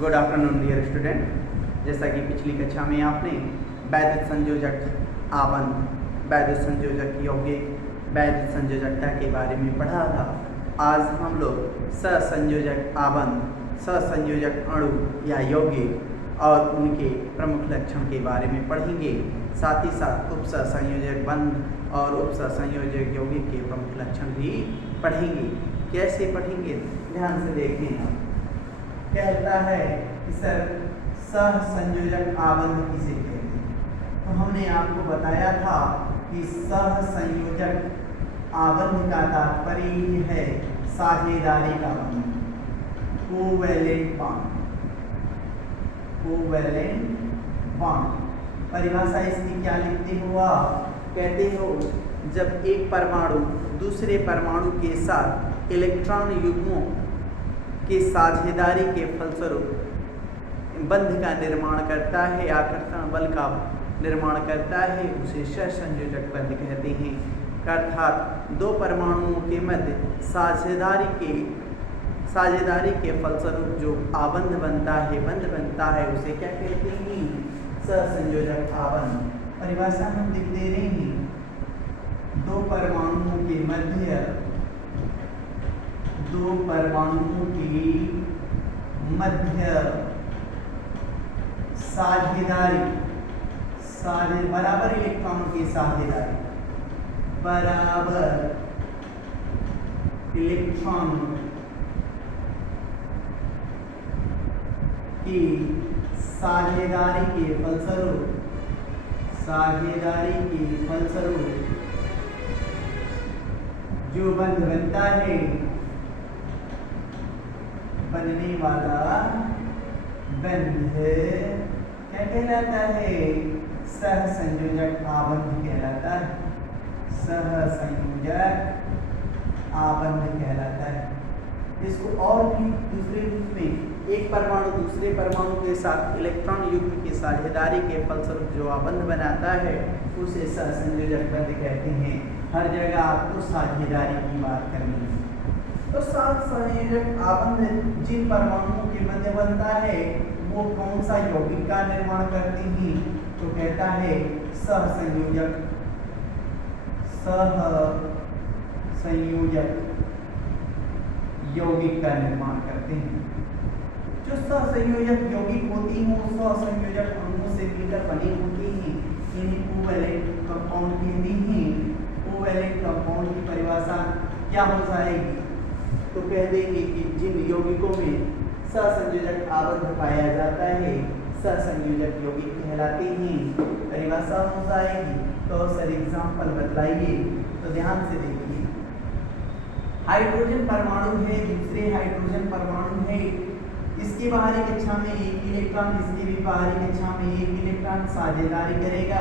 Good afternoon dear student. जैसा कि पिछली कक्षा में आपने वैद्युत संयोजक आबंध, वैद्युत संयोजक यौगिक, वैद्युत संयोजकता के बारे में पढ़ा था। आज हम लोग सहसंयोजक आबंध, सहसंयोजक अणु या यौगिक और उनके प्रमुख लक्षण के बारे में पढ़ेंगे। साथ ही साथ उपसहसंयोजक बंध और उपसहसंयोजक यौगिक के प्रमुख लक्षण भी पढ़ेंगे। कैसे पढ़ेंगे ध्यान से देखें। आप कहता है कि सर सहसंयोजक आबंध किसे कहते हैं, तो हमने आपको बताया था कि सहसंयोजक आबंध का तात्पर्य है साझेदारी का बंध, कोवैलेंट बॉन्ड। कोवैलेंट बॉन्ड परिभाषा इसकी क्या लिखते हो आप? कहते हो जब एक परमाणु दूसरे परमाणु के साथ इलेक्ट्रॉन युग्मों के साझेदारी के फलस्वरूप बंध का निर्माण करता है, आकर्षण बल का निर्माण करता है, उसे सहसंयोजक बंध कहते हैं। अर्थात दो परमाणुओं के मध्य साझेदारी के फलस्वरूप जो आबंध बनता है, बंध बनता है, उसे क्या कहते हैं? सहसंयोजक आबंध। परिभाषा हम लिख दे रहे हैं, दो परमाणुओं के मध्य साझेदारी, बराबर इलेक्ट्रॉनों की साझेदारी, बराबर इलेक्ट्रॉनों की साझेदारी के फलस्वरूप जो बंध बनता है, बनने वाला बंध क्या कहलाता है? सहसंयोजक आबंध कहलाता है। सहसंयोजक आबंध कहलाता है। इसको और भी दूसरे रूप में, एक परमाणु दूसरे परमाणु के साथ इलेक्ट्रॉन युग्म की साझेदारी के फलस्वरूप जो आबंध बनाता है, उसे सहसंयोजक बंध कहते हैं। हर जगह आपको साझेदारी की बात करनी है। तो सहसंयोजक आबंध जिन परमाणुओं के मध्य बनता है, वो कौन सा यौगिक का निर्माण करते हैं? तो कहता है सहसंयोजक यौगिक का निर्माण करते हैं। जो सहसंयोजक यौगिक होती हैं, वो सहसंयोजक अणुओं से मिलकर बनी होती हैं। इन्हें कोवैलेंट कंपाउंड कहते हैं। कोवैलेंट कंपाउंड की परिभाषा क्या हो जाएगी? तो कह देंगे कि जिन यौगिकों में सहसंयोजक आबंध पाया जाता है, सहसंयोजक यौगिक कहलाते हैं। परिभाषा हो जाएगी। तो सर एग्जाम्पल बतलाइए। तो ध्यान से देखिए, हाइड्रोजन परमाणु है, दूसरे हाइड्रोजन परमाणु है, इसके बाहरी कक्षा में एक इलेक्ट्रॉन, इसके भी बाहरी कक्षा में एक इलेक्ट्रॉन साझेदारी करेगा,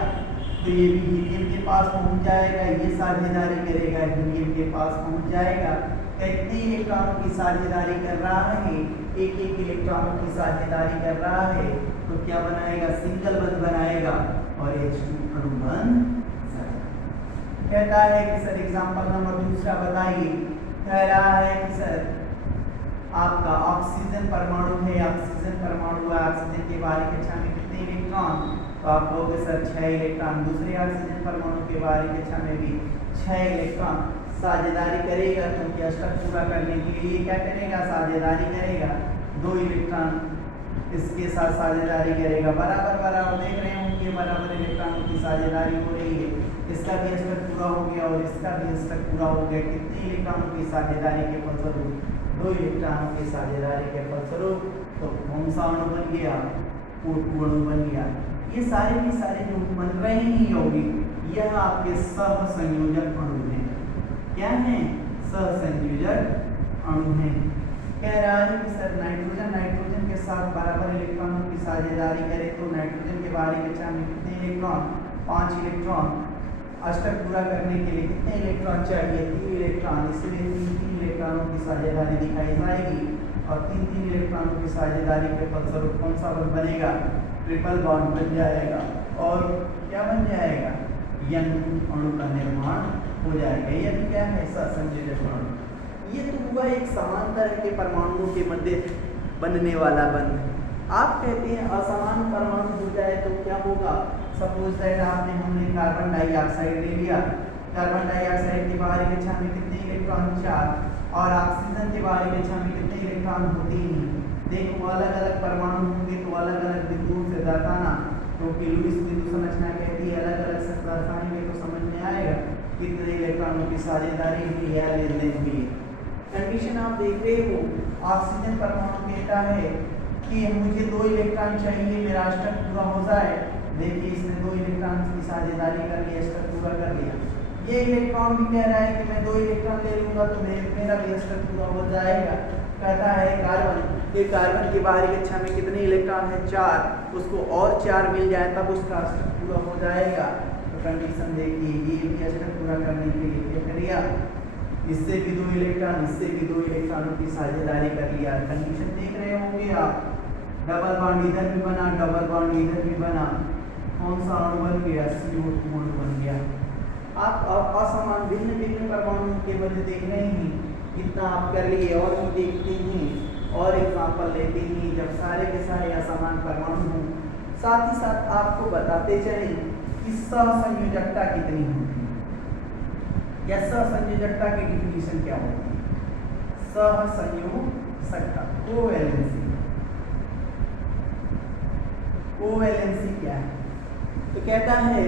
तो ये भी हीलियम के पास पहुंच जाएगा, ये साझेदारी करेगा, हीलियम के पास पहुंच जाएगा। कितने इलेक्ट्रॉनों की साझेदारी कर रहा है? एक एक इलेक्ट्रॉनों की साझेदारी कर रहा है, तो क्या बनाएगा? सिंगल बंध बनाएगा और H2 अणु बन जाएगा। कहता है कि सर एग्जांपल नंबर दूसरा बताइए। कह रहा है कि सर आपका ऑक्सीजन परमाणु है, ऑक्सीजन परमाणु है, ऑक्सीजन के बाहरी कक्षा में कितने इलेक्ट्रॉन? तो आप कहोगे सर 6 इलेक्ट्रॉन। दूसरे ऑक्सीजन परमाणु के बाहरी कक्षा में भी 6 इलेक्ट्रॉन साझेदारी करेगा, क्योंकि अष्टक पूरा करने के लिए क्या करेगा? साझेदारी करेगा। 2 इलेक्ट्रॉन इसके साथ साझेदारी करेगा, बराबर बराबर देख रहे होंगे, बराबर इलेक्ट्रॉनों की साझेदारी हो रही है। इसका भी अष्टक पूरा हो गया और इसका भी अष्टक पूरा हो गया। कितने इलेक्ट्रॉनों की साझेदारी के फलस्वरूप? 2 इलेक्ट्रॉनों की साझेदारी के फलस्वरूप तो कौन सा अणु बन गया? O2 अणु बन गया। ये सारे के सारे जो बन रहे हैं यौगिक, यह आपके सहसंयोजक अणु हैं। क्या है? सहसंयोजक अणु हैं। कह रहा है कि सर नाइट्रोजन के साथ बराबर इलेक्ट्रॉनों की साझेदारी करे, तो नाइट्रोजन के बाहरी कक्षा में कितने इलेक्ट्रॉन? 5 इलेक्ट्रॉन। अष्टक पूरा करने के लिए कितने इलेक्ट्रॉन चाहिए? 3 इलेक्ट्रॉन। इसलिए 3 इलेक्ट्रॉनों की साझेदारी दिखाई जाएगी और 3 इलेक्ट्रॉनों की साझेदारी के फलस्वरूप कौन सा बंध बनेगा? ट्रिपल बॉन्ड बन जाएगा। और क्या बन जाएगा? N2 अणु का निर्माण हो जाएगा। यह क्या है? सहसंयोजक अणु। ये तो हुआ एक समान तरह के परमाणुओं के मध्य बनने वाला बंध। आप कहते हैं असमान परमाणु हो जाए तो क्या होगा। सपोज दैट हमने कार्बन डाइऑक्साइड ले लिया। कार्बन डाइऑक्साइड की बाहरी कक्षा में कितने इलेक्ट्रॉन, 4, और ऑक्सीजन की बाहरी कक्षा में कितने इलेक्ट्रॉन होते हैं। देखो अलग अलग परमाणु होंगे तो अलग अलग बिंदुओं से दर्शाना, क्योंकि लुईस बिंदु संरचना कहती है अलग अलग से दर्शाएंगे तो समझ में आएगा कितने इलेक्ट्रॉनों की साझेदारी हुई है या लेन देन हुई। कंडीशन आप देख रहे हो, ऑक्सीजन परमाणु कहता है कि मुझे 2 इलेक्ट्रॉन चाहिए, मेरा अष्टक पूरा हो जाए। देखिए इसने 2 इलेक्ट्रॉन की साझेदारी कर ली, अष्टक पूरा कर लिया। ये इलेक्ट्रॉन भी कह रहा है कि मैं 2 इलेक्ट्रॉन ले लूंगा तो मेरा भी अष्टक पूरा हो जाएगा। कहता है कार्बन, ये कार्बन की बाहरी कक्षा में कितने इलेक्ट्रॉन है, 4, उसको और 4 मिल जाए तब उसका अष्टक पूरा हो जाएगा। तो कंडीशन देखिए, ये भी अष्टक पूरा करने के लिए क्या कर लिया, इससे भी 2 इलेक्ट्रॉन, इससे भी 2 इलेक्ट्रॉनों की साझेदारी कर लिया। कंडीशन देख रहे होंगे आप, डबल बॉन्ड इधर भी बना, डबल बॉन्ड इधर भी बना, कौन सा अणु बन गया, CO2 अणु बन गया। आप असमान भिन्न भिन्न परमाणुओं के मध्य देख रहे हैं, इतना आप कर लिए। और भी देखते हैं और एग्जाम्पल लेते हैं जब सारे के सारे असमान परमाणु हों। साथ ही साथ आपको बताते चले कि सहसंयोजकता कितनी होती है या सहसंयोजकता की डिफिनीशन क्या होती है। सहसंयोजकता, कोवैलेंसी क्या है, तो कहता है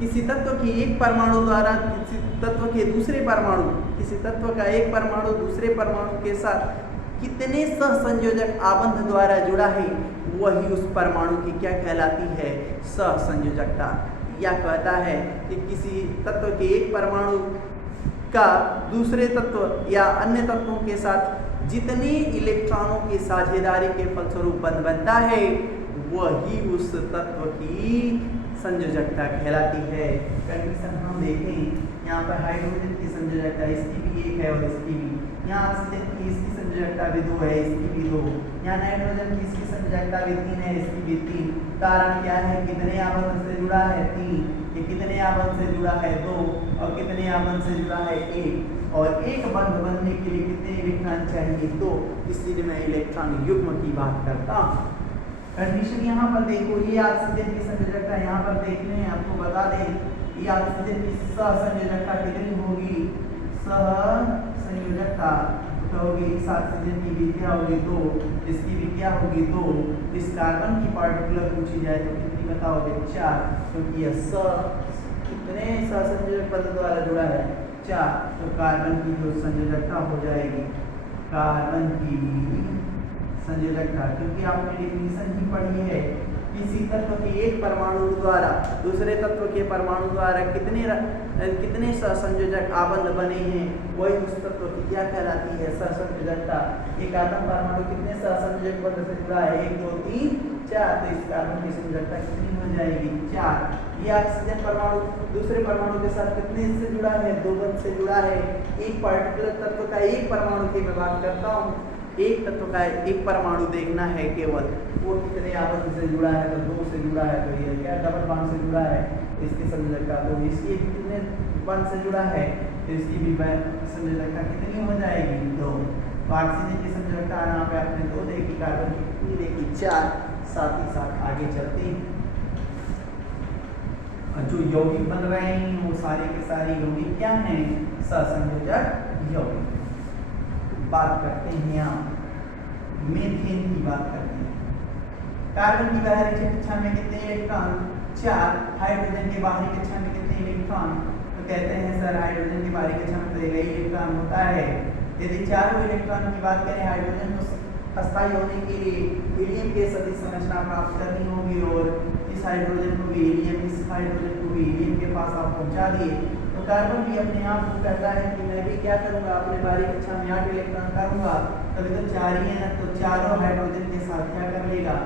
किसी तत्व की एक परमाणु द्वारा किसी तत्व के दूसरे परमाणु, किसी तत्व का एक परमाणु दूसरे परमाणु के साथ कितने सहसंयोजक आबंध द्वारा जुड़ा है, वही उस परमाणु की क्या कहलाती है, सहसंयोजकता। यह कहता है कि किसी तत्व के एक परमाणु का दूसरे तत्व या अन्य तत्वों के साथ जितने इलेक्ट्रॉनों की साझेदारी के फलस्वरूप बंध बनता है, वही उस तत्व की संयोजकता कहलाती है। कंडीशन हम देखें, यहाँ पर हाइड्रोजन की संयोजकता इसकी भी 1 है और इसकी भी, यहाँ ऑक्सीजन की इसकी संयोजकता भी 2 है, इसकी भी 2, यहाँ नाइट्रोजन की इसकी संयोजकता भी 3 है, इसकी भी 3। कारण क्या है, कितने आबंध से जुड़ा है, 3, ये कितने आबंध से जुड़ा है, 2, और कितने आबंध से जुड़ा है, 1, और एक बंध बनने के लिए कितने इलेक्ट्रॉन चाहिए, 2, इसलिए मैं इलेक्ट्रॉन युग्म की बात करता हूँ। कंडीशन यहाँ पर देखो, ये ऑक्सीजन की संयोजकता यहाँ पर देख लें, आपको बता दें ये ऑक्सीजन की सहसंयोजकता कितनी होगी, सहसंयोजकता तो होगी, इस ऑक्सीजन की भी क्या होगी, 2, इसकी भी क्या होगी, 2, इस कार्बन की पार्टिकुलर पूछी जाए तो कितनी बताओगे, 4, क्योंकि यह कितने सहसंयोजक पद द्वारा जुड़ा है, 4, तो कार्बन की जो संयोजकता हो जाएगी, कार्बन की संयोजकता, क्योंकि आपने डिफिनीशन ही पढ़ी है, किसी तत्व के एक परमाणु द्वारा दूसरे तत्व के परमाणु द्वारा कितने सहसंयोजक आबंध बने हैं, वही उस तत्व की क्या कहलाती है, सहसंयोजकता। एक कार्बन परमाणु कितने सहसंयोजक बंध से जुड़ा है, 1, 2, 3, 4, तो इस कार्बन की संयोजकता कितनी हो जाएगी, 4। ये ऑक्सीजन परमाणु दूसरे परमाणु के साथ कितने से जुड़ा है, 2 बंध से जुड़ा है। एक पार्टिकुलर तत्व का एक परमाणु की मैं बात करता हूँ, एक तत्व का एक परमाणु देखना है केवल, वो कितने आबंध से जुड़ा है, तो 2 से जुड़ा है, तो ये क्या डबल बॉन्ड से जुड़ा है, इसकी संयोजकता, तो इसकी कितने बॉन्ड से जुड़ा है, तो इसकी भी संयोजकता कितनी हो जाएगी, 2। तो ऑक्सीजन की संयोजकता यहाँ पे आपने 2 देखी, कार्बन की कितनी देखी, 4। साथ ही साथ आगे चलते हैं, जो यौगिक बन रहे हैं वो सारे के सारे यौगिक क्या हैं, सहसंयोजक यौगिक। बात करते हैं यहाँ मीथेन की बात करते हैं। कार्बन की बाहरी कक्षा में कितने इलेक्ट्रॉन, 4, हाइड्रोजन के बाहरी कक्षा में कितने इलेक्ट्रॉन, तो कहते हैं सर हाइड्रोजन की बाहरी कक्षा में तो 1 ही इलेक्ट्रॉन होता है। यदि 4 इलेक्ट्रॉन की बात करें, हाइड्रोजन को अस्थायी होने के लिए हीलियम के सदिश संरचना प्राप्त करनी होगी, और इस हाइड्रोजन को भी हीलियम, इस हाइड्रोजन को भी हीलियम के पास आप पहुंचा दिए, तो कार्बन भी अपने आप को कहता है कि मैं भी क्या करूंगा, अपने बाहरी कक्षा में 8 इलेक्ट्रॉन करूंगा, तभी तो 4 ही है ना, तो चारों हाइड्रोजन के साथ क्या कर लेगा,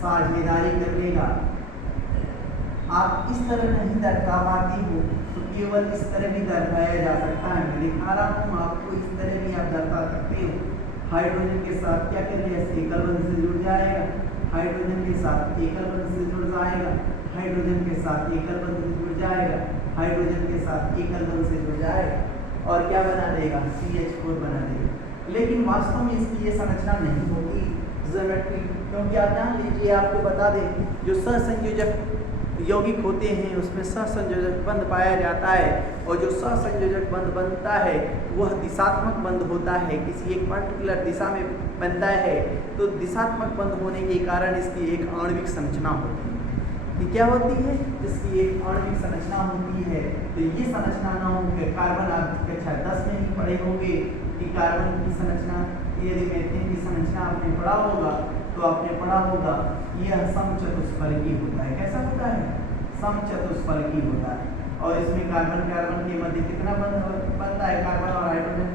साझेदारी कर लेगा। आप इस तरह नहीं दर्शा पाती हो तो केवल इस तरह भी दर्शाया जा सकता है, मैं दिखा रहा हूँ आपको, इस तरह भी आप दर्शा सकते हो। हाइड्रोजन के साथ क्या करेगा, एकल बंध से जुड़ जाएगा, हाइड्रोजन के साथ एकल बंध से जुड़ जाएगा, हाइड्रोजन के साथ एकल बंध से जुड़ जाएगा, हाइड्रोजन के साथ एकल बंध से जुड़ जाएगा, और क्या बना देगा, CH4 बना देगा। लेकिन वास्तव में इसकी ये संरचना नहीं होती, ज्योमेट्री, क्योंकि आप जान लीजिए, आपको बता दें जो सहसंयोजक यौगिक होते हैं उसमें सहसंयोजक बंध पाया जाता है, और जो सहसंयोजक बंध बनता है वह दिशात्मक बंध होता है, किसी एक पर्टिकुलर दिशा में बनता है। तो दिशात्मक बंध होने के कारण इसकी एक आणविक संरचना होती है। ये क्या होती है? इसकी एक आणविक संरचना होती है। तो ये संरचना ना हो के कार्बन, आप कक्षा 10 में ही पढ़े होंगे कि कार्बन की संरचना, यदि मीथेन की संरचना आपने पढ़ा होगा तो आपने पढ़ा होगा यह समचतुष्फलकी होता है। कैसा होता है? समचतुष्फलकी होता है। और इसमें कार्बन कार्बन के मध्य कितना बंध बनता है? कार्बन और हाइड्रोजन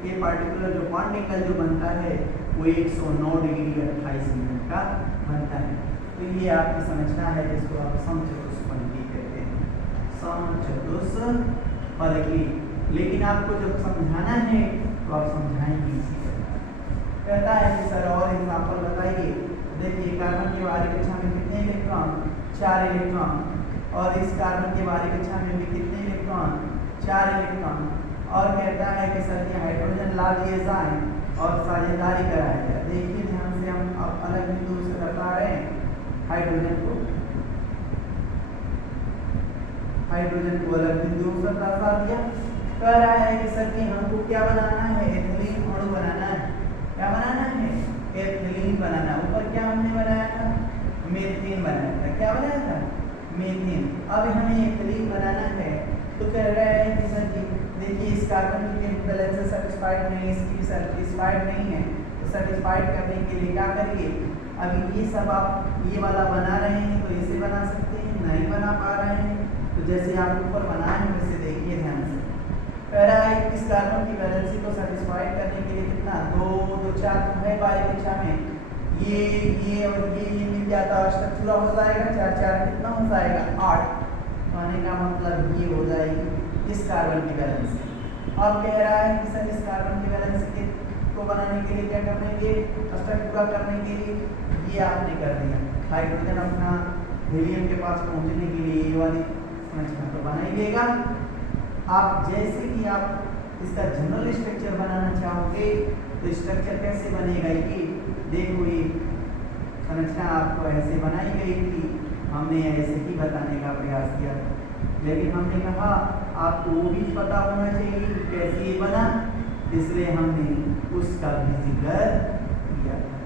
के पार्टिकुलर जो बॉन्ड एंगल जो बनता है वो 109 डिग्री 28 मिनट का बनता है। तो ये आपकी संरचना है जिसको आप समचतुष्फलकी कहते हैं, समचतुष्फलकी। लेकिन आपको जब समझाना है तो आप समझाएंगे इसी तरह। कहता है कि सर और एग्जाम्पल बताइए। देखिए, कार्बन के बाहरी कक्षा में कितने इलेक्ट्रॉन? 4 इलेक्ट्रॉन। और इस कार्बन के बाहरी कक्षा में भी कितने इलेक्ट्रॉन? 4 इलेक्ट्रॉन। और कहता है कि सर ये हाइड्रोजन ला दिए जाए और साझेदारी कराया जाए। देखिए ध्यान से, हम अब अलग बिंदु से बता रहे हैं हाइड्रोजन को अलग बिंदु से दर्शा दिया। कह रहा है कि सर कि हमको क्या बनाना है? एथिलीन अणु बनाना है। क्या बनाना है? एथिलीन बनाना। ऊपर क्या हमने बनाया था? मीथेन बनाया था। क्या बनाया था? मीथेन। अब हमें एथिलीन बनाना है तो कह रहा है कि सर जी देखिए, इस कार्बन की बैलेंस से सेटिस्फाइड नहीं, इसकी सेटिस्फाइड नहीं है, तो सेटिस्फाइड करने के लिए क्या करिए? अभी ये सब आप ये वाला बना रहे हैं तो इसे बना सकते हैं, नहीं बना पा रहे हैं तो जैसे आप ऊपर बनाए हैं वैसे देखिए ध्यान से। कह रहा है इस कार्बन की वैलेंसी को सेटिस्फाइड करने के लिए कितना? 2 2 4 तो है बाहरी कक्षा में, ये और ये मिल जाता है, अष्टक पूरा हो जाएगा। 4 4 कितना हो जाएगा? 8। कहने का मतलब ये हो जाएगी इस कार्बन की वैलेंसी। अब कह रहा है कि सर इस कार्बन की वैलेंसी को बनाने के लिए क्या करेंगे? अष्टक पूरा करने के लिए ये आपने कर दिया। हाइड्रोजन अपना हीलियम के पास पहुंचने के लिए ये वाली संरचना तो बनाइएगा। आप जैसे कि आप इसका जनरल स्ट्रक्चर बनाना चाहोगे तो स्ट्रक्चर कैसे बनेगा? ये देखो, ये संरचना आपको ऐसे बनाई गई थी, हमने ऐसे ही बताने का प्रयास किया था, लेकिन हमने कहा आपको वो भी पता होना चाहिए कि कैसे ये बना, इसलिए हमने उसका भी जिक्र किया था।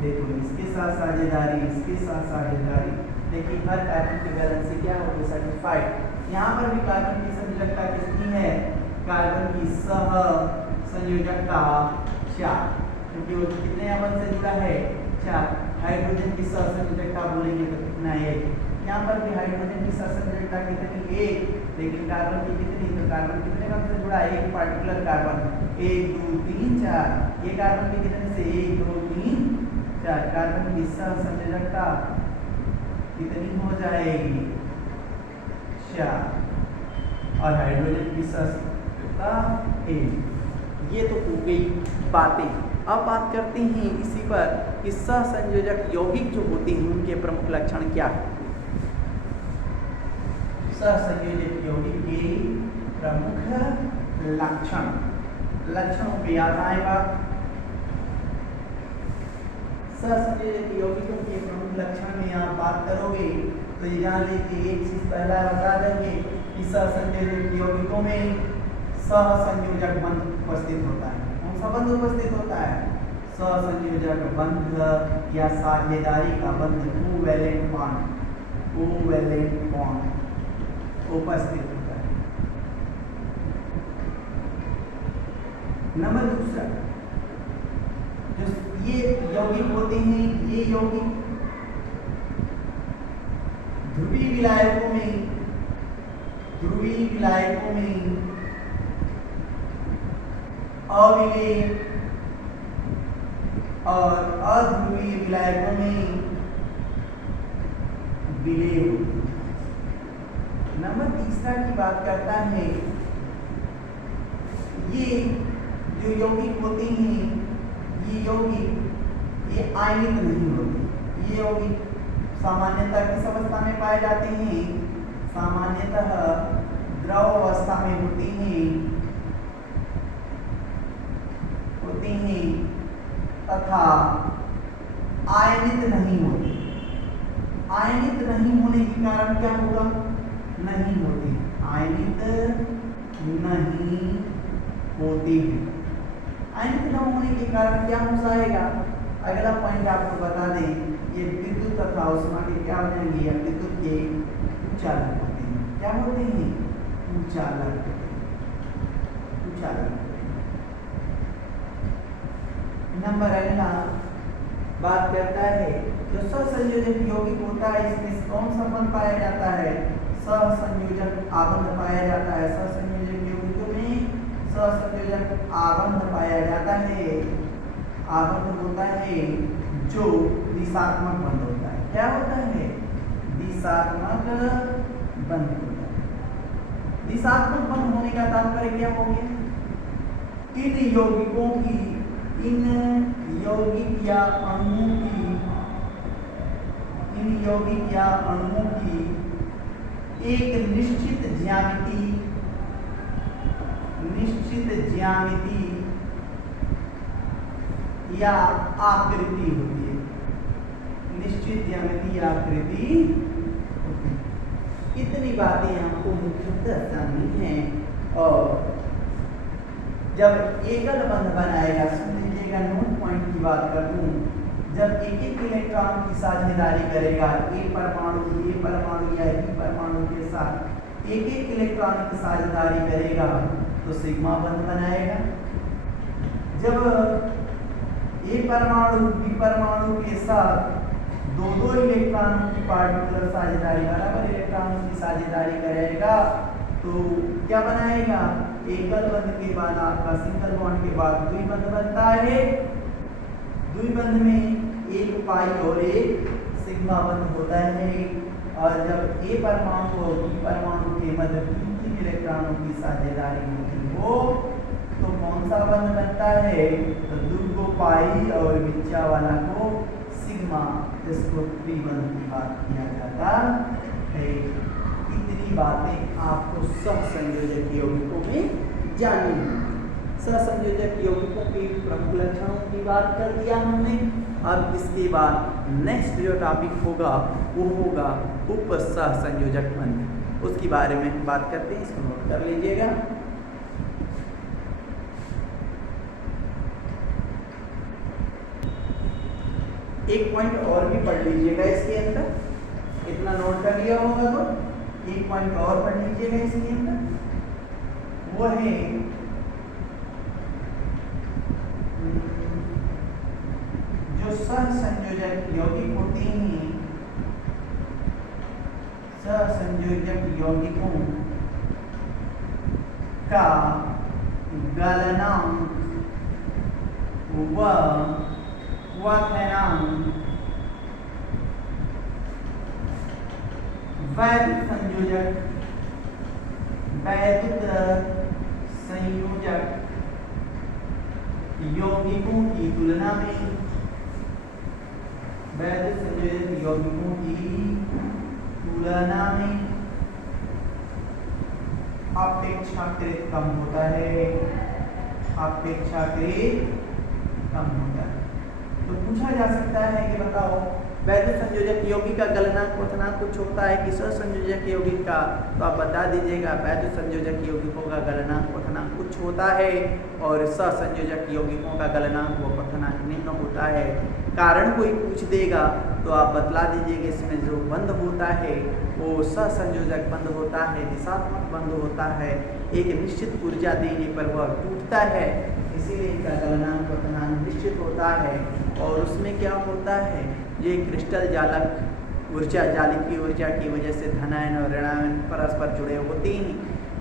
देखो, इसके साथ साझेदारी, इसके साथ साझेदारी। देखिए, हर कार्बन की वैलेंसी क्या होगी? सर्टिफाइड। यहाँ पर भी कार्बन की संयोजकता कितनी है? कार्बन की सह संयोजकता 4, क्योंकि वो कितने अमल से जुड़ा है? 4। हाइड्रोजन की सह संयोजकता बोलेंगे तो कितना? 1। यहाँ पर भी हाइड्रोजन की सह संयोजकता कितनी? 1। लेकिन कार्बन की कितनी? तो कार्बन कितने अमल से जुड़ा है? एक पार्टिकुलर कार्बन 1 2 3 4। ये कार्बन की कितने से? 1 2 3 4। कार्बन की सह संयोजकता कितनी हो जाएगी? 4। और हाइड्रोजन की सह संयोजकता 1। ये तो हो गई बातें। अब बात करते हैं इसी पर कि सहसंयोजक यौगिक जो होते हैं उनके प्रमुख लक्षण क्या है? सहसंयोजक यौगिक के प्रमुख लक्षणों पे याद आएगा। सहसंयोजक यौगिकों के प्रमुख लक्षण में आप बात करोगे तो ये जान लीजिए, एक चीज पहला बता देंगे कि सहसंयोजक यौगिकों में सहसंयोजक बंध उपस्थित होता है। कौन सा बंध उपस्थित होता है? सहसंयोजक बंध या साझेदारी का बंध, कोवैलेंट बॉन्ड उपस्थित होता है। नंबर दूसरा, जो ये यौगिक होते हैं, ये यौगिक ध्रुवीय विलायकों में अविलेय और अध्रुवीय विलायकों में विलेय होते हैं। नंबर तीसरा की बात करता है, ये जो यौगिक होते हैं, ये आयनित नहीं होते। ये यौगिक सामान्यतः किस अवस्था में पाए जाते हैं? सामान्यतः द्रव अवस्था में होते हैं तथा आयनित नहीं होते। आयनित नहीं होने के कारण क्या होगा? नहीं होते, आयनित नहीं होते हैं। आयनित न होने के कारण क्या हो जाएगा? अगला पॉइंट आपको बता दें, ये विद्युत तथा उष्मा के क्या बनेंगे? या विद्युत के चालक होते हैं। क्या होते हैं? चालक होते हैं। चालक होते हैं। नंबर अगला बात करता है जो सहसंयोजक यौगिक होता है इसमें कौन सा बंध पाया जाता है? सहसंयोजक आबंध पाया जाता है। सहसंयोजक यौगिकों में सहसंयोजक आबंध पाया जाता है। आबंध होता है जो दिशात्मक बंध होता है। क्या होता है? दिशात्मक बंध होता है। दिशात्मक बंध होने का तात्पर्य क्या हो गया? इन यौगिकों की, इन यौगिक या अणुओं की, इन यौगिक या अणुओं की एक निश्चित ज्यामिति या आकृति होती है। निश्चित ज्यामिति या आकृति होती है। इतनी बातें आपको मुख्यतः जाननी है। और जब एकल बंध बनाएगा, सुन लीजिएगा, नोट पॉइंट की बात कर दूं, जब एक एक इलेक्ट्रॉन की साझेदारी करेगा ए परमाणु या बी परमाणु के साथ एक एक इलेक्ट्रॉन की साझेदारी करेगा तो सिग्मा बंध बनाएगा। जब ए परमाणु बी परमाणु के साथ दो इलेक्ट्रॉनों की पार्टिकुलर साझेदारी, बराबर इलेक्ट्रॉनों की साझेदारी करेगा तो क्या बनाएगा? एकल बंध के बाद आपका सिंगल बॉन्ड के बाद द्विबंध बनता है। द्विबंध में एक पाई और एक सिग्मा बंध होता है। और जब ए परमाणु और बी परमाणु के मध्य तीन इलेक्ट्रॉनों की साझेदारी होती हो तो कौन सा बंध बनता है? तो दो पाई और बीचा वाला को सिग्मा, इसको त्रिबंध की बात किया जाता है। इतनी बातें आपको सहसंयोजक यौगिकों में जाननी है। सहसंयोजक यौगिकों के प्रमुख लक्षणों की बात कर दिया हमने। अब इसके बाद नेक्स्ट जो टॉपिक होगा वो होगा उप सहसंयोजक बंध। उसके बारे में बात करते हैं, इसको नोट कर लीजिएगा। एक पॉइंट और भी पढ़ लीजिएगा इसके अंदर, इतना नोट कर लिया होगा तो एक पॉइंट और पढ़ लीजिएगा इसके अंदर, वो है जो सहसंयोजक यौगिक होते हैं, सहसंयोजक यौगिकों का गलनांक व क्वथनांक वैद्युत संयोजक यौगिकों की तुलना में, वैद्युत संयोजक यौगिकों की तुलना में अपेक्षाकृत कम होता है। अपेक्षाकृत कम होता है। तो पूछा जा सकता है कि बताओ वैद्युत संयोजक यौगिक का गलनांक क्वथनांक कुछ होता है कि सहसंयोजक यौगिक का? तो आप बता दीजिएगा वैद्युत संयोजक यौगिकों का गलनांक क्वथनांक कुछ होता है और सहसंयोजक यौगिकों का गलनांक व क्वथनांक निम्न होता है। कारण कोई पूछ देगा तो आप बतला दीजिएगा इसमें जो बंध होता है वो सहसंयोजक बंध होता है, दिशात्मक बंध होता है, एक निश्चित ऊर्जा देने पर वह टूटता है, इसीलिए इनका गलनांक क्वथनांक निश्चित होता है। और उसमें क्या होता है, ये क्रिस्टल जालक ऊर्जा, जालिक की ऊर्जा की वजह से धनायन और ऋणायन परस्पर जुड़े होते हैं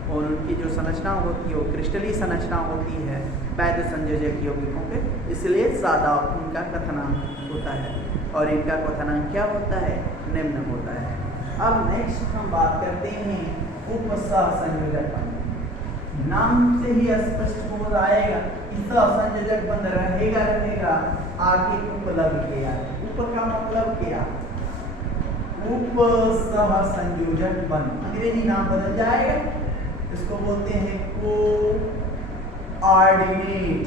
और उनकी जो संरचना होती है वो क्रिस्टली संरचना होती है वैद्युत संयोजक यौगिकों के, इसलिए ज़्यादा उनका क्वथनांक होता है और इनका क्वथनांक क्या होता है? निम्न होता है। अब नेक्स्ट हम बात करते हैं उप सहसंयोजक बंध। नाम से ही स्पष्ट हो जाएगा कि सहसंयोजक बंध रहेगा, आगे उपलब्ध किया। उप का मतलब क्या? उप सहसंयोजक बंध, अंग्रेजी नाम बदल जाएगा, इसको बोलते हैं कोऑर्डिनेट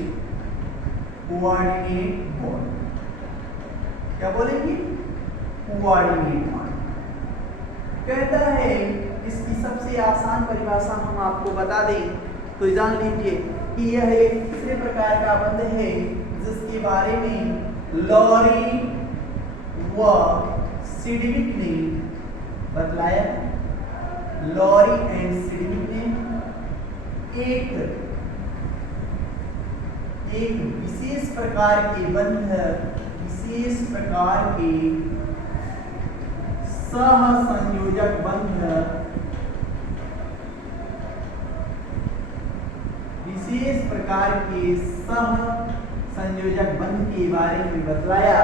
कोऑर्डिनेट बॉन्ड। क्या बोलेंगे? Coordinate bond. कहता है इसकी सबसे आसान परिभाषा हम आपको बता दें तो जान लीजिए कि यह एक तीसरे प्रकार का बंध है जिसके बारे में लॉरी व सिडविक ने बतलाया। लॉरी एंड सिडविक ने एक विशेष प्रकार के बंध, विशेष प्रकार के सहसंयोजक बंध, विशेष प्रकार के सहसंयोजक बंध के बारे में बतलाया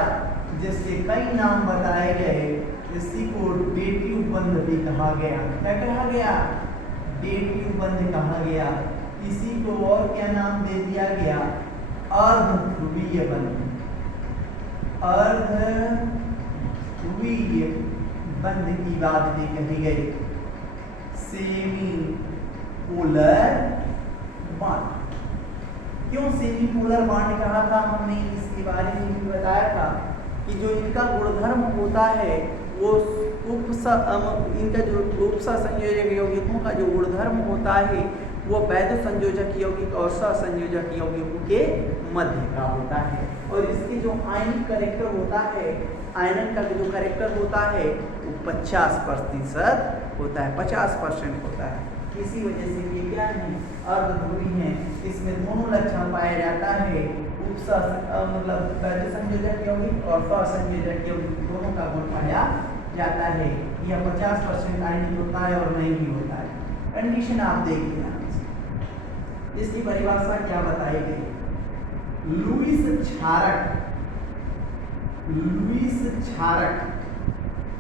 जिससे कई नाम बताए गए। इसी को डेटिव बंध भी कहा गया। क्या कहा गया? डेटिव बंध कहा गया। इसी को और क्या नाम दे दिया गया? अर्धध्रुवीय बंध। अर्धध्रुवीय बंध की बात भी कही गई। Semi polar bond. क्यों सेमी पोलर बॉन्ड कहा था? हमने इसके बारे में भी बताया था कि जो इनका गुणधर्म होता है वो इनका जो उपसंयोजक यौगिकों का जो गुणधर्म होता है वो वैध संयोजक यौगिक और सहसंयोजक यौगिकों के मध्य का होता है। और इसके जो आयनिक कैरेक्टर होता है, आयनन का जो कैरेक्टर होता है वो 50% होता है, 50% होता है। इसी वजह से ये क्या है? अर्धध्रुवी है। इसमें दोनों लक्षण पाया जाता है, मतलब वैध संयोजक यौगिक और सहसंयोजक यौगिक दोनों का गुण पाया जाता है। यह 50% आयनिक होता है और नहीं भी होता है। कंडीशन आप देखिए, इसकी परिभाषा क्या बताई गई? लुईस क्षारक, लुईस क्षारक,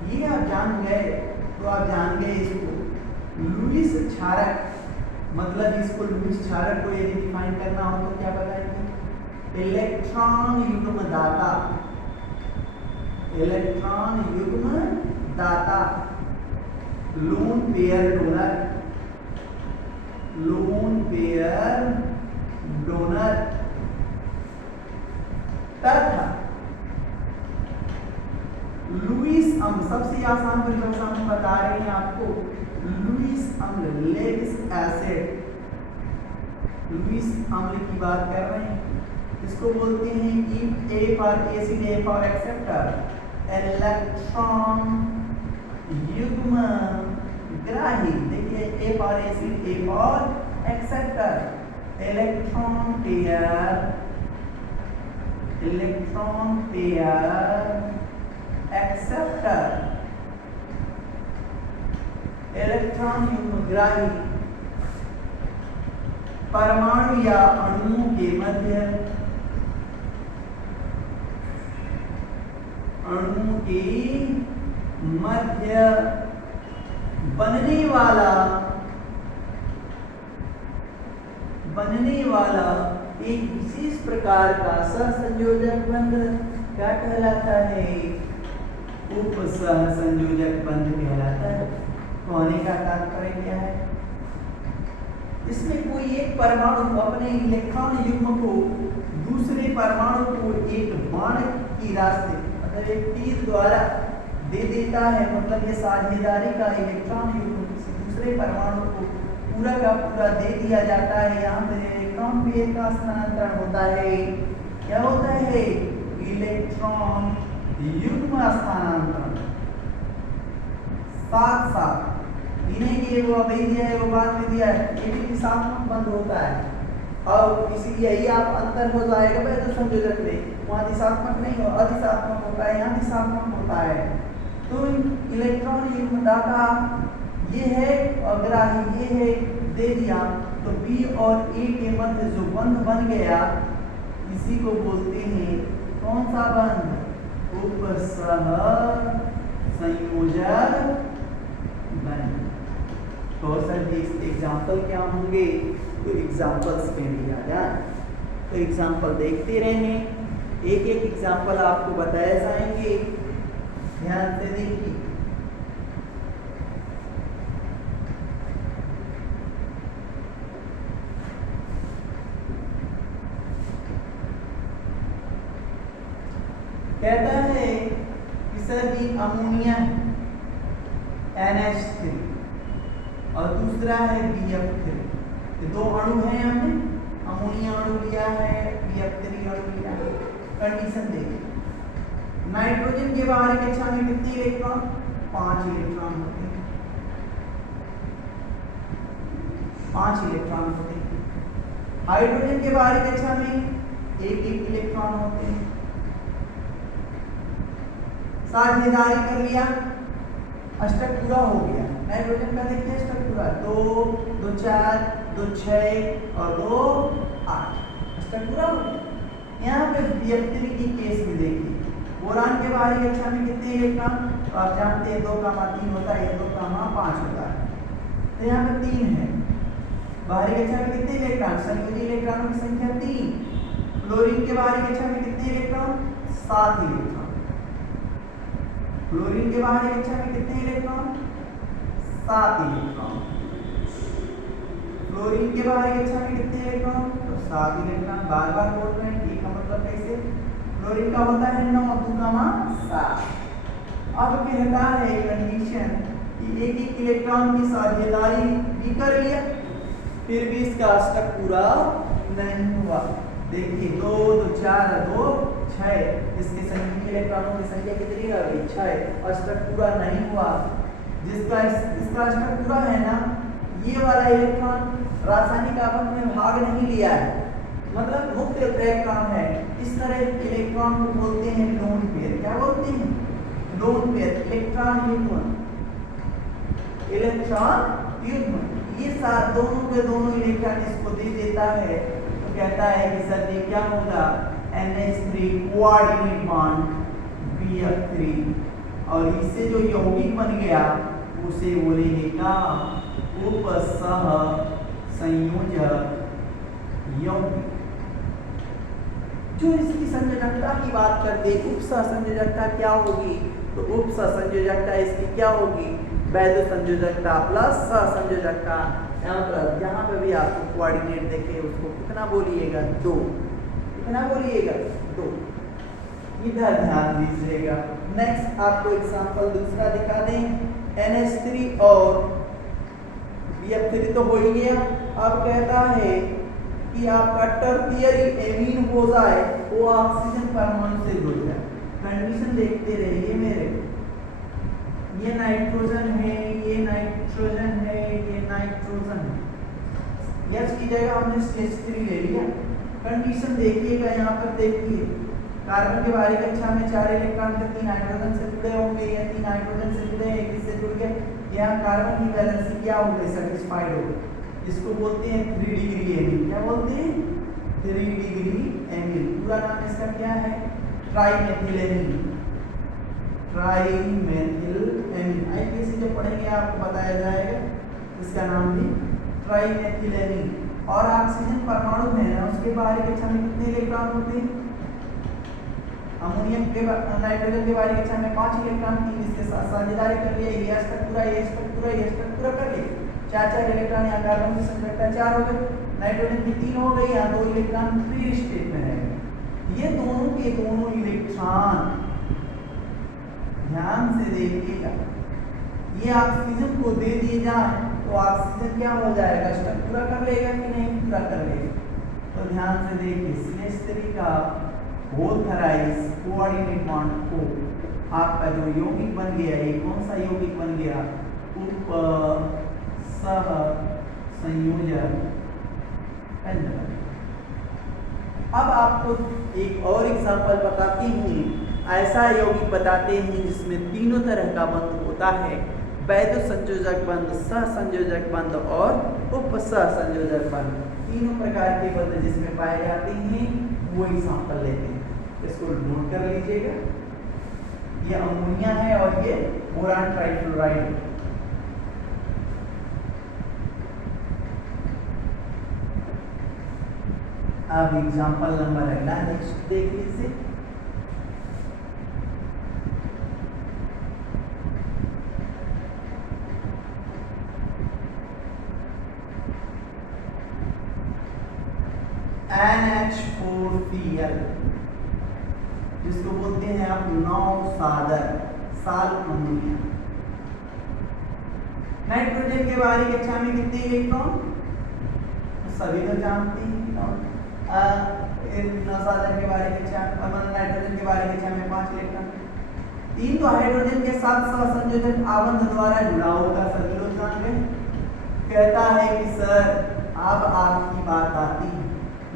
ये आप जान गए तो आप जान गए इसको। लुईस क्षारक मतलब इसको लुईस क्षारक को यदि डिफाइन करना हो तो क्या बताएंगे? इलेक्ट्रॉन युग्म दाता, इलेक्ट्रॉन युग्म दाता, lone pair donor, lone pair donor तथा लुईस अम्ल। सबसे आसान परिभाषा हम बता रहे हैं आपको। लुईस अम्ल, लेविस एसिड, लुईस अम्ल की बात कर रहे हैं। इसको बोलते हैं कि A for acid, A for acceptor, electron युग्म ग्राही। देखिए A for acid, A for acceptor, electron pair, electron pair acceptor, electron युग्मग्राही, परमाणु या अणुओं के मध्य, अणुओं के मध्य बनने वाला एक विशेष प्रकार का सहसंयोजक बंध क्या कहलाता है? उपसहसंयोजक बंध कहलाता है। कहने का तात्पर्य क्या है? इसमें कोई एक परमाणु अपने इलेक्ट्रॉन युग्म को दूसरे परमाणु को एक बाण की रास्ते, मतलब एक तीर द्वारा दे देता है। मतलब ये साझेदारी का इलेक्ट्रॉन युग्म किसी दूसरे परमाणु को पूरा का पूरा दे दिया जाता है। यहाँ पर इलेक्ट्रॉन पेयर का स्थानांतरण होता है। क्या होता है? इलेक्ट्रॉन युग्म स्थानांतरण। साथ साथ इन्हें ये वो अभी दिया है, वो बाद में दिया है, ये भी दिशात्मक बंद होता है। और इसीलिए यही आप अंतर हो जाएगा वैध संयोजक में। वहाँ दिशात्मक नहीं हो, अदिशात्मक होता है, यहाँ दिशात्मक होता है। तो इलेक्ट्रॉन युग्म दाता ये है, अग्राही ये है, दे दिया तो बी और ए के मध्य जो बंध बन गया इसी को बोलते हैं कौन सा बंध? उपसह संयोजक बंध। तो सर एग्जाम्पल क्या होंगे? तो एग्जाम्पल्स पे दिया जाए तो एग्जाम्पल देखते रहें, एक एक एग्जाम्पल आपको बताए जाएंगे, ध्यान से देखिए। कहता है कि सर जी अमोनिया NH3 और दूसरा है BF3, ये दो अणु हैं, हमने अमोनिया अणु लिया है, BF3 अणु लिया है। कंडीशन देखिए, नाइट्रोजन के बाहरी कक्षा में कितने इलेक्ट्रॉन? 5 इलेक्ट्रॉन होते हैं, 5 इलेक्ट्रॉन होते हैं। हाइड्रोजन के बाहरी कक्षा में एक इलेक्ट्रॉन होते हैं। साझेदारी कर लिया, अष्टक पूरा हो गया। नाइट्रोजन का देखते हैं अष्टक पूरा, 2 2 4 2 6 और 2 8, अष्टक पूरा हो गया। यहाँ पे BF3 की केस में देखिए, बोरान के बाहरी कक्षा में कितने इलेक्ट्रॉन? तो आप जानते हैं 2 3 होता है, 2 5 होता है, तो यहाँ पे 3 है। बाहरी कक्षा में कितने इलेक्ट्रॉन? संयोजी इलेक्ट्रॉनों की संख्या 3। फ्लोरीन के बाहरी कक्षा में कितने इलेक्ट्रॉन? 7 इलेक्ट्रॉन। फ्लोरीन के बाहरी कक्षा में कितने इलेक्ट्रॉन? 7 इलेक्ट्रॉन। फ्लोरीन के बाहरी कक्षा में कितने इलेक्ट्रॉन? तो 7 इलेक्ट्रॉन। बार बार बोल रहे हैं, ठीक का मतलब कैसे? फ्लोरीन का होता है 9 2 7। अब कहता है कंडीशन कि एक इलेक्ट्रॉन की साझेदारी भी कर लिया, फिर भी इसका अष्टक पूरा नहीं हुआ। देखिए 2 2 4 2 6, इसके संयोजी इलेक्ट्रॉनों की संख्या कितनी आ गई? 6। अष्टक पूरा नहीं हुआ। जिसका इसका अष्टक पूरा है ना, ये वाला इलेक्ट्रॉन रासायनिक आबंध में भाग नहीं लिया है, मतलब मुक्त इलेक्ट्रॉन है। इस तरह इलेक्ट्रॉन को बोलते हैं लोन पेयर। क्या बोलते हैं? लोन पेयर, इलेक्ट्रॉन युग्म, इलेक्ट्रॉन युग्म। ये साथ दोनों के दोनों इलेक्ट्रॉन इसको दे देता है, तो कहता है कि सर ये क्या होगा? NH3 कोऑर्डिनेट बॉन्ड BF3, और इससे जो यौगिक बन गया उसे बोलेंगे क्या? उपसह संयोजक यौगिक। जो इसकी संयोजकता की बात करते, उपसह संयोजकता क्या होगी? तो उपसह संयोजकता इसकी क्या होगी? वैध संयोजकता प्लस सहसंयोजकता। जहाँ पे भी आपको कोऑर्डिनेट देखे उसको कितना बोलिएगा? 2। कितना बोलिएगा? 2। इधर ध्यान दीजिएगा। नेक्स्ट आपको एग्जांपल दूसरा दिखा दें। NH3 और BF3 तो हो ही गया। अब कहता है कि आपका टर्टियरी एमीन हो जाए, वो ऑक्सीजन परमाणु से जुड़ जाए। कंडीशन देखते रहिए मेरे, ये नाइट्रोजन है, ये नाइट्रोजन है, ये नाइट्रोजन है। यस की जगह हमने CH3 ले लिया। कंडीशन देखिएगा, यहाँ पर देखिए, कार्बन के बाहरी कक्षा में 4 इलेक्ट्रॉन के 3 हाइड्रोजन से जुड़े होंगे, या 3 हाइड्रोजन से जुड़े, एक इससे जुड़ गए। यहाँ कार्बन की वैलेंसी क्या हो गई? सेटिस्फाइड हो गई। इसको बोलते हैं 3 डिग्री एमिल। क्या बोलते हैं? 3 डिग्री एमिल। पूरा नाम इसका क्या है? ट्राइमेथिलेमीन। ट्राइमेथिलेमीन। आईपीएससी जब पढ़ेंगे आपको बताया जाएगा, इसका नाम भी ट्राइमेथिलेमीन। और ऑक्सीजन परमाणु है ना, उसके बाहरी कक्षा में कितने इलेक्ट्रॉन होते हैं? अमोनियम के नाइट्रोजन के बाहरी कक्षा में 5 इलेक्ट्रॉन थी, इसके साथ साझेदारी कर लिया, ये अष्टक पूरा, ये अष्टक पूरा, ये अष्टक पूरा कर लिया। 4 इलेक्ट्रॉन। यहाँ कार्बन की संख्या 4 हो गए, नाइट्रोजन की 3 हो गई, यहाँ 2 इलेक्ट्रॉन फ्री स्टेट में रहेंगे। ये दोनों के दोनों इलेक्ट्रॉन ध्यान से देखिएगा, ये ऑक्सीजन को दे दिए जाए तो ऑक्सीजन क्या हो जाएगा? अष्टक पूरा कर लेगा कि नहीं पूरा कर लेगा? तो ध्यान से देखिए, CH3 का बोथराइज कोऑर्डिनेट बॉन्ड को आपका जो यौगिक बन गया, ये कौन सा यौगिक बन गया? उपसह संयोजक पेंटाgon। अब आपको एक और एग्जांपल बताते हैं। ऐसा यौगिक बताते हैं जिसमें तीनों तरह का बंध होता है, वैध संयोजक बंध, सहसंयोजक बंध और उपसह संयोजक बंध। तीनों प्रकार के बंध जिसमें पाए जाते हैं वो एग्जांपल लेते हैं। इसको नोट कर लीजिएगा, ये अमोनिया है और ये बोरान ट्राइफ्लोराइड है। अब एग्जांपल नंबर अगला नेक्स्ट देख लीजिए। NH4Cl, जिसको बोलते हैं आप 9 सादर साल अमोनिया। नाइट्रोजन के बाहरी कक्षा में कितने इलेक्ट्रॉन? सभी तो जानते हैं। 9 सादर के बाहरी कक्षा नाइट्रोजन के बाहरी कक्षा में 5 इलेक्ट्रॉन। 3 तो हाइड्रोजन के साथ सहसंयोजक आबंध द्वारा जुड़ा होगा, सभी लोग जान गए। कहता है कि सर अब आपकी बात आती है,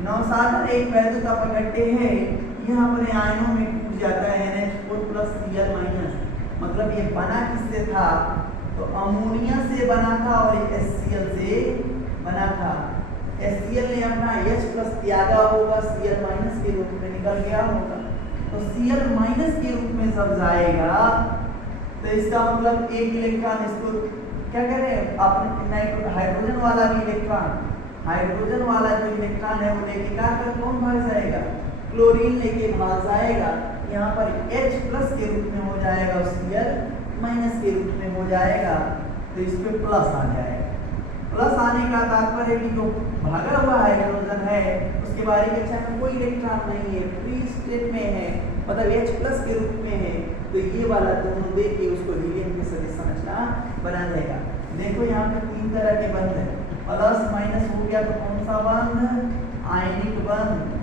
9 सादर एक वैद्युत अपघट्य है, यहाँ पर आयनों में टूट जाता है NH4+ Cl-, मतलब ये बना किससे था? तो अमोनिया से बना था और HCl से बना था। HCl ने अपना H+ त्यागा होगा, Cl- के रूप में निकल गया होगा। तो Cl- के रूप में जब जाएगा तो इसका मतलब एक इलेक्ट्रॉन इसको क्या कह रहे हैं? अपने हाइड्रोजन वाला भी इलेक्ट्रॉन, हाइड्रोजन वाला जो इलेक्ट्रॉन है वो लेके क्या कर कौन भाग जाएगा? क्लोरीन लेके भाग जाएगा। यहाँ पर H+ के रूप में हो जाएगा, Cl- के रूप में हो जाएगा, तो इस पे प्लस आ जाएगा। प्लस आने का तात्पर्य कि जो भागा हुआ हाइड्रोजन है उसके बाहरी कक्षा में कोई इलेक्ट्रॉन नहीं है, फ्री स्टेट में है, मतलब H+ के रूप में है। तो ये वाला दोनों दे के उसको हीलियम के सदिश संरचना बना देगा। देखो यहाँ पे 3 तरह के बंध है, प्लस- हो गया तो कौन सा बंध? आयनिक बंध,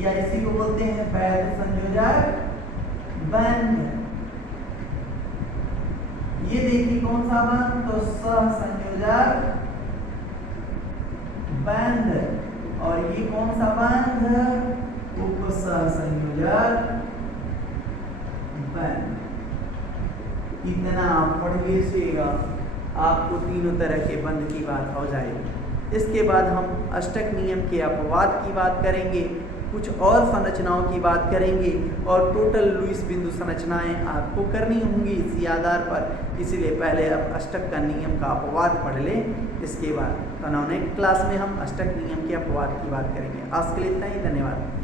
या इसी को बोलते हैं वैध संयोजक बंध। ये देखिए कौन सा बंध? तो सहसंयोजक बंध। और ये कौन सा बंध? उपसहसंयोजक बंध। इतना आप पढ़ लीजिएगा, आपको तीनों तरह के बंध की बात हो जाएगी। इसके बाद हम अष्टक नियम के अपवाद की बात करेंगे, कुछ और संरचनाओं की बात करेंगे और टोटल लुईस बिंदु संरचनाएं आपको करनी होंगी इसी आधार पर। इसीलिए पहले अब अष्टक का नियम का अपवाद पढ़ लें, इसके बाद नेक्स्ट क्लास में हम अष्टक नियम के अपवाद की बात करेंगे। आज के लिए इतना ही, धन्यवाद।